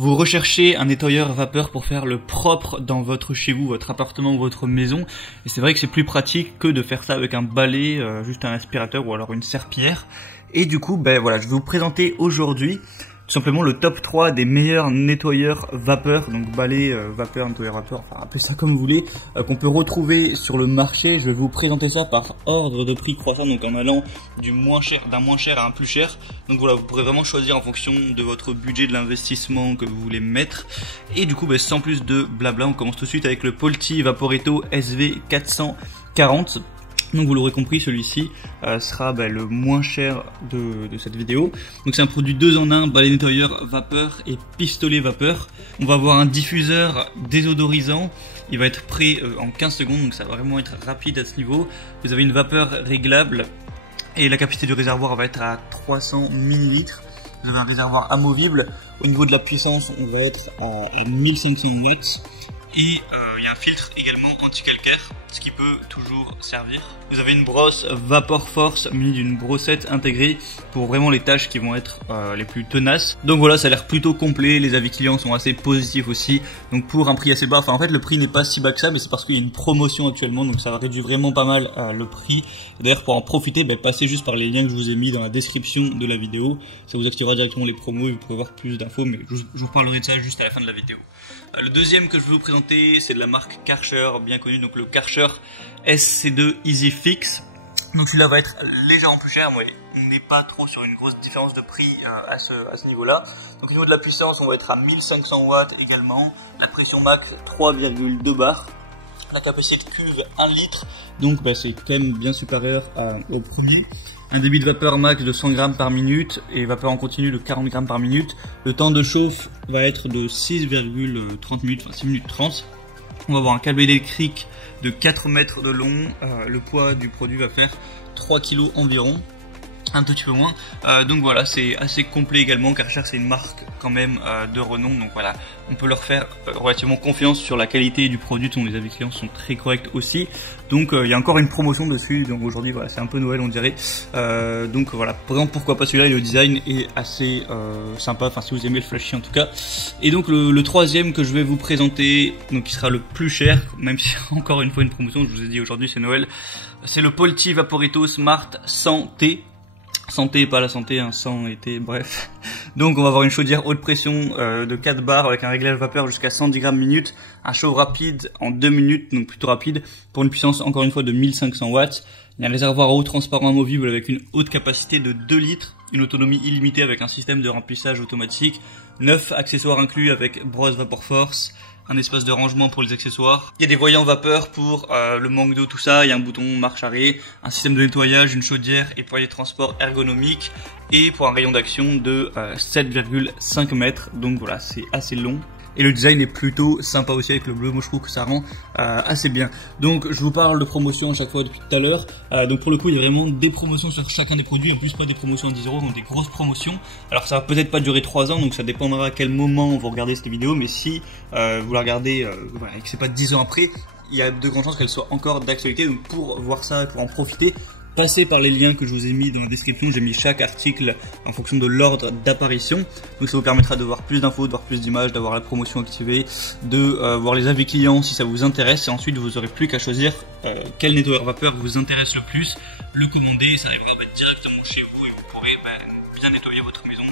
Vous recherchez un nettoyeur vapeur pour faire le propre dans votre chez vous, votre appartement ou votre maison. Et c'est vrai que c'est plus pratique que de faire ça avec un balai, juste un aspirateur ou alors une serpillière. Et du coup, voilà, je vais vous présenter aujourd'hui tout simplement le top 3 des meilleurs nettoyeurs vapeur, donc balai, vapeur, nettoyeur vapeur, enfin appelez ça comme vous voulez, qu'on peut retrouver sur le marché. Je vais vous présenter ça par ordre de prix croissant, donc en allant d'un moins cher à un plus cher. Donc voilà, vous pourrez vraiment choisir en fonction de votre budget, de l'investissement que vous voulez mettre. Et du coup, sans plus de blabla, on commence tout de suite avec le Polti Vaporetto SV440. Donc vous l'aurez compris, celui-ci sera le moins cher de cette vidéo. Donc c'est un produit 2 en 1, balai nettoyeur vapeur et pistolet vapeur. On va avoir un diffuseur désodorisant. Il va être prêt en 15 secondes, donc ça va vraiment être rapide à ce niveau. Vous avez une vapeur réglable et la capacité du réservoir va être à 300 ml. Vous avez un réservoir amovible. Au niveau de la puissance, on va être à 1500 watts. Et il y a un filtre également anti-calcaire, ce qui peut toujours servir. Vous avez une brosse Vapor Force munie d'une brossette intégrée pour vraiment les tâches qui vont être les plus tenaces. Donc voilà, ça a l'air plutôt complet, les avis clients sont assez positifs aussi. Donc pour un prix assez bas, enfin en fait le prix n'est pas si bas que ça, mais c'est parce qu'il y a une promotion actuellement, donc ça réduit vraiment pas mal le prix. D'ailleurs pour en profiter, passez juste par les liens que je vous ai mis dans la description de la vidéo. Ça vous activera directement les promos et vous pourrez voir plus d'infos, mais je vous parlerai de ça juste à la fin de la vidéo. Le deuxième que je vais vous présenter, c'est de la marque Karcher, bien connue, donc le Karcher SC2 Easy Fix. Donc celui-là va être légèrement plus cher, mais on n'est pas trop sur une grosse différence de prix à ce niveau-là. Donc au niveau de la puissance, on va être à 1500 watts également. La pression max 3,2 bars. La capacité de cuve 1 litre, donc c'est quand même bien supérieur au premier. Un débit de vapeur max de 100 grammes par minute et vapeur en continu de 40 grammes par minute. Le temps de chauffe va être de 6,30 minutes, enfin 6 minutes 30. On va avoir un câble électrique de 4 mètres de long. Le poids du produit va faire 3 kg environ. Un tout petit peu moins, donc voilà, c'est assez complet également. Karcher c'est une marque quand même de renom, donc voilà, on peut leur faire relativement confiance sur la qualité du produit, dont les avis clients sont très corrects aussi. Donc il y a encore une promotion dessus, donc aujourd'hui voilà, c'est un peu Noël on dirait, donc voilà, par exemple pourquoi pas celui-là, et le design est assez sympa, enfin si vous aimez le flashy en tout cas. Et donc le troisième que je vais vous présenter, donc qui sera le plus cher, même si encore une fois une promotion, je vous ai dit aujourd'hui c'est Noël, c'est le Polti Vaporetto Smart Santé. Santé, pas la santé, sang été, bref. Donc on va avoir une chaudière haute pression de 4 bars avec un réglage vapeur jusqu'à 110 grammes minute, un chauffe rapide en 2 minutes, donc plutôt rapide, pour une puissance encore une fois de 1500 watts. Il y a un réservoir à eau transparent amovible avec une haute capacité de 2 litres, une autonomie illimitée avec un système de remplissage automatique, 9 accessoires inclus avec brosse Vapor Force, un espace de rangement pour les accessoires. Il y a des voyants vapeur pour le manque d'eau, tout ça. Il y a un bouton marche arrêt, un système de nettoyage, une chaudière et poignée de transport ergonomique. Et pour un rayon d'action de 7,5 mètres. Donc voilà, c'est assez long. Et le design est plutôt sympa aussi avec le bleu, moi je trouve que ça rend assez bien. Donc je vous parle de promotion à chaque fois depuis tout à l'heure. Donc pour le coup il y a vraiment des promotions sur chacun des produits, en plus pas des promotions à 10 €, donc des grosses promotions. Alors ça va peut-être pas durer 3 ans, donc ça dépendra à quel moment vous regardez cette vidéo, mais si vous la regardez voilà, et que c'est pas 10 ans après, il y a de grandes chances qu'elle soit encore d'actualité. Donc pour voir ça, pour en profiter, passez par les liens que je vous ai mis dans la description. J'ai mis chaque article en fonction de l'ordre d'apparition. Donc ça vous permettra de voir plus d'infos, de voir plus d'images, d'avoir la promotion activée, de voir les avis clients si ça vous intéresse. Et ensuite vous n'aurez plus qu'à choisir quel nettoyeur vapeur vous intéresse le plus, le commander, ça arrivera directement chez vous et vous pourrez bien nettoyer votre maison.